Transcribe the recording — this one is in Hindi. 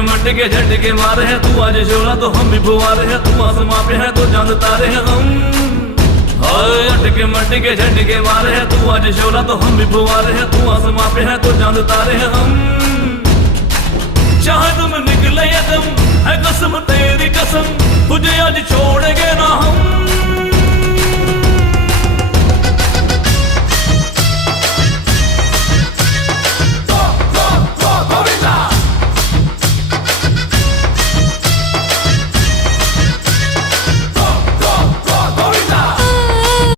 मटके झटके मारे हैं, तू आज शोला तो हम भी फुवारे हैं, तू आसमां पे है तो चांद तारे हैं हम। हाय अटके मटके झटके मारे हैं, तू आज शोला तो हम भी फुवारे हैं, तू आसमां पे है तो चांद तारे हैं हम। चाहे तुम निकले या दम है कसम तेरी कसम, तुझे आज छोड़ेंगे ना हम।